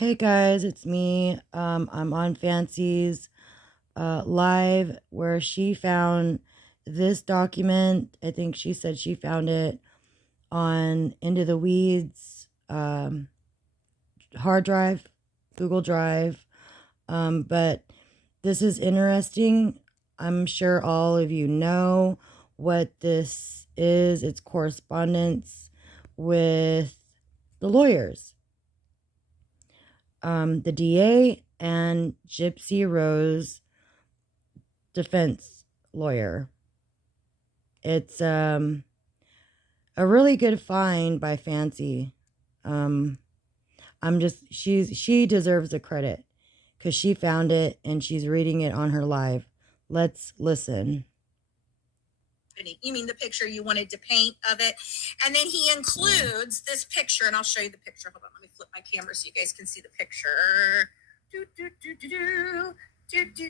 Hey guys, it's me. I'm on Fancy's live where she found this document. I think she said she found it on Into the Weeds hard drive, Google Drive. But this is interesting. I'm sure all of you know what this is. It's correspondence with the lawyers. The DA and Gypsy Rose defense lawyer. It's a really good find by Fancy. She deserves the credit because she found it and she's reading it on her live. Let's listen. You mean the picture you wanted to paint of it? And then he includes this picture, and I'll show you the picture. Hold on, let me flip my camera so you guys can see the picture.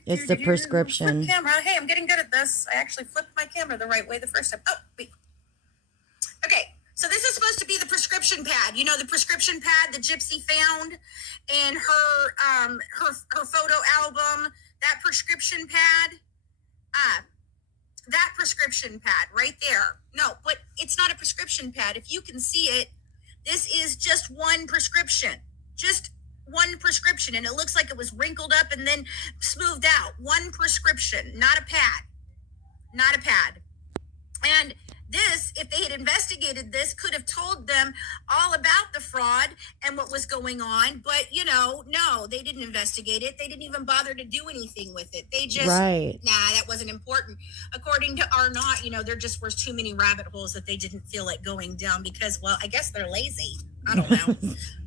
It's the prescription. Flip camera. Hey, I'm getting good at this. I actually flipped my camera the right way the first time. Oh, wait. Okay, so this is supposed to be the prescription pad. You know, the prescription pad that Gypsy found in her photo album. That prescription pad. That prescription pad right there. No, but it's not a prescription pad. If you can see it, this is just one prescription. Just one prescription. And it looks like it was wrinkled up and then smoothed out. One prescription, not a pad. Not a pad. And this, if they had investigated this, could have told them all about the fraud and what was going on. But, no, they didn't investigate it. They didn't even bother to do anything with it. They just, that wasn't important. According to Arnott, there just was too many rabbit holes that they didn't feel like going down because, well, I guess they're lazy. I don't know.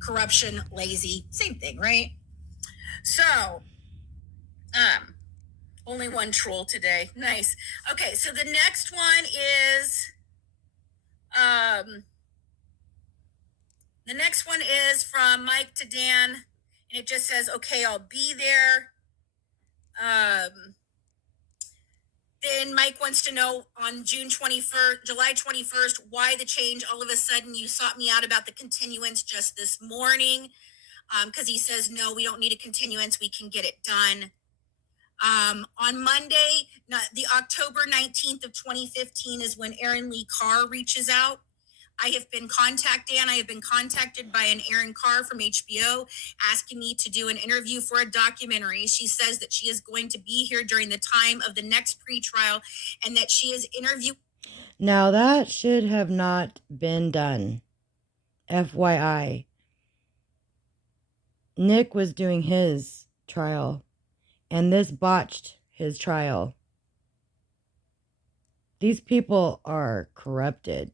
Corruption, lazy, same thing, right? So, only one troll today. Nice. Okay, so the next one is the next one is from Mike to Dan, and it just says, okay, I'll be there. Then Mike wants to know on July 21st, why the change? All of a sudden, you sought me out about the continuance just this morning, because he says, no, we don't need a continuance. We can get it done. On Monday, the October 19th of 2015 is when Aaron Lee Carr reaches out. I have been contacted by an Erin Carr from HBO asking me to do an interview for a documentary. She says that she is going to be here during the time of the next pretrial and that she is interviewing. Now that should have not been done. FYI. Nick was doing his trial and this botched his trial. These people are corrupted.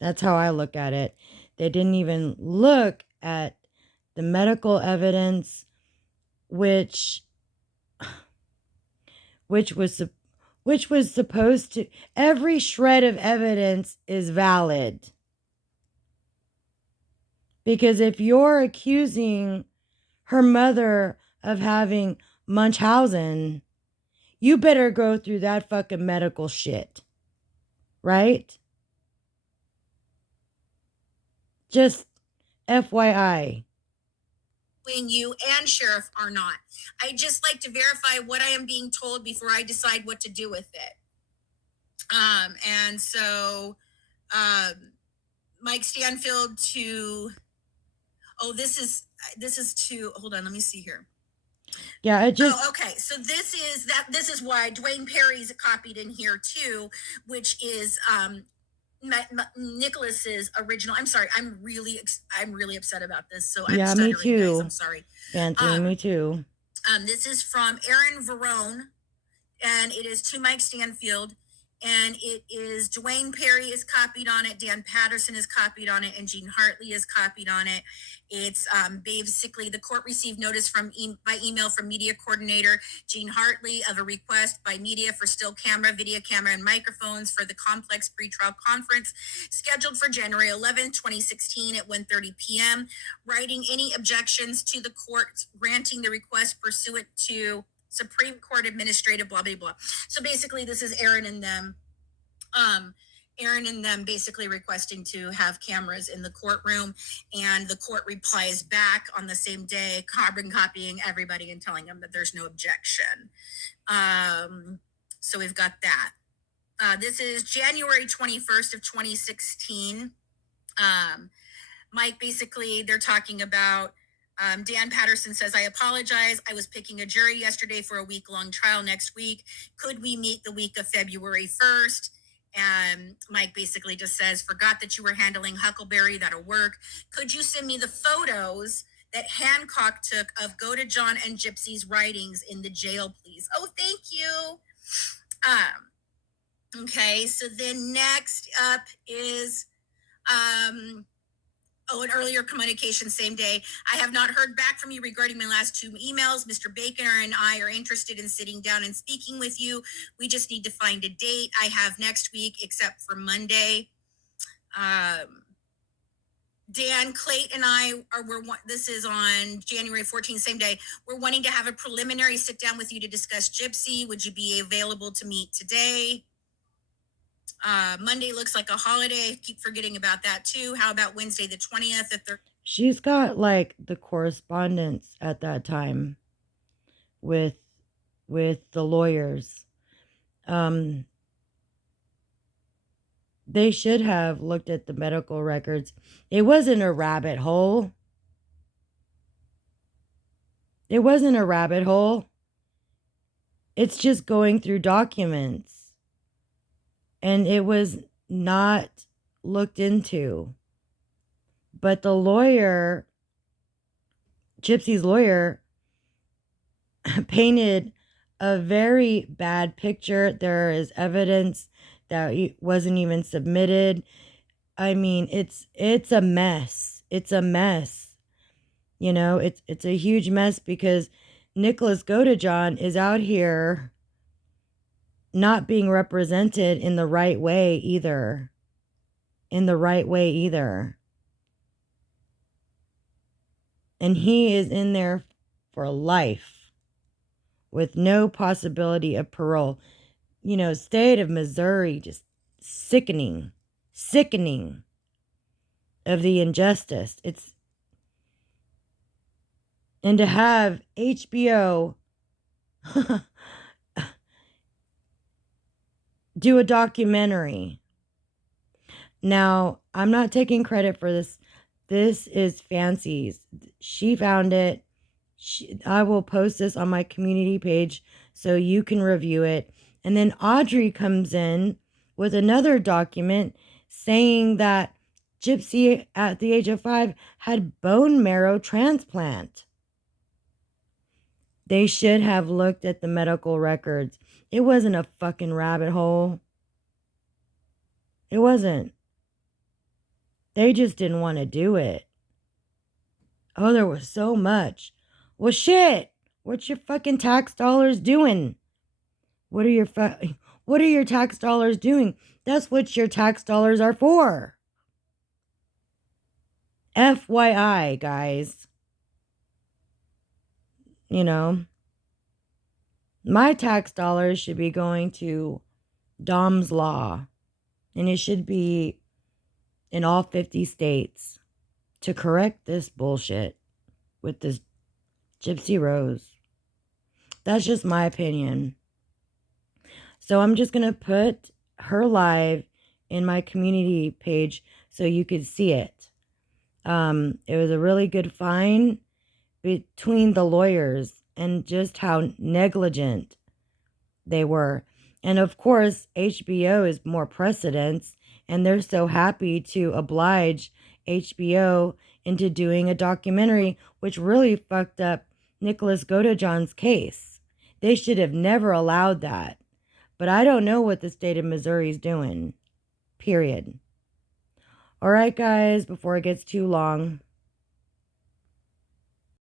That's how I look at it. They didn't even look at the medical evidence, which was supposed to. Every shred of evidence is valid. Because if you're accusing her mother of having Munchausen, you better go through that fucking medical shit. Right? Just FYI. You and Sheriff are not. I just like to verify what I am being told before I decide what to do with it. And so Mike Stanfield to, this is to, hold on, let me see here. Yeah, okay. So this is why Dwayne Perry's copied in here too, which is Nicholas's original. I'm sorry. I'm really upset about this. So I'm stuttering, me too. guys. I'm sorry. Fancy, me too. This is from Aaron Verone, and it is to Mike Stanfield, and it is Dwayne Perry is copied on it, Dan Patterson is copied on it, and Gene Hartley is copied on it. It's basically the court received notice by email from media coordinator Gene Hartley of a request by media for still camera, video camera, and microphones for the complex pretrial conference scheduled for January 11, 2016 at 1:30 p.m. Writing any objections to the court granting the request pursuant to Supreme Court administrative blah, blah, blah. So basically this is Aaron and them. Aaron and them basically requesting to have cameras in the courtroom, and the court replies back on the same day, carbon copying everybody and telling them that there's no objection. So we've got that. This is January 21st of 2016. Mike, basically, they're talking about Dan Patterson says, I apologize. I was picking a jury yesterday for a week-long trial next week. Could we meet the week of February 1st? And Mike basically just says, forgot that you were handling Huckleberry. That'll work. Could you send me the photos that Hancock took of Go to John and Gypsy's writings in the jail, please? Oh, thank you. Okay, so then next up is an earlier communication, same day. I have not heard back from you regarding my last 2 emails. Mr. Bacon and I are interested in sitting down and speaking with you. We just need to find a date. I have next week except for Monday. Dan, Clayton, and I this is on January 14th, same day. We're wanting to have a preliminary sit down with you to discuss Gypsy. Would you be available to meet today? Monday looks like a holiday. I keep forgetting about that too. How about Wednesday the 20th at She's got like the correspondence at that time with the lawyers. They should have looked at the medical records. It wasn't a rabbit hole. It wasn't a rabbit hole. It's just going through documents. And it was not looked into. But the lawyer, Gypsy's lawyer, painted a very bad picture. There is evidence that it wasn't even submitted. I mean, it's a mess. It's a mess. You know, it's a huge mess because Nicholas Godejohn is out here not being represented in the right way either. And he is in there for life with no possibility of parole. You know, state of Missouri, just sickening of the injustice. And to have HBO do a documentary. Now, I'm not taking credit for this. This is Fancy's. She found it. I will post this on my community page so you can review it. And then Audrey comes in with another document saying that Gypsy at the age of 5 had bone marrow transplant. They should have looked at the medical records. It wasn't a fucking rabbit hole. It wasn't. They just didn't want to do it. Oh, there was so much. Well, shit. What's your fucking tax dollars doing? What are your tax dollars doing? That's what your tax dollars are for. FYI, guys. You know, my tax dollars should be going to Dom's Law. And it should be in all 50 states to correct this bullshit with this Gypsy Rose. That's just my opinion. So I'm just going to put her live in my community page so you could see it. It was a really good find between the lawyers and just how negligent they were. And of course, HBO is more precedence, and they're so happy to oblige HBO into doing a documentary, which really fucked up Nicholas Godejohn's case. They should have never allowed that. But I don't know what the state of Missouri is doing. Period. All right, guys, before it gets too long,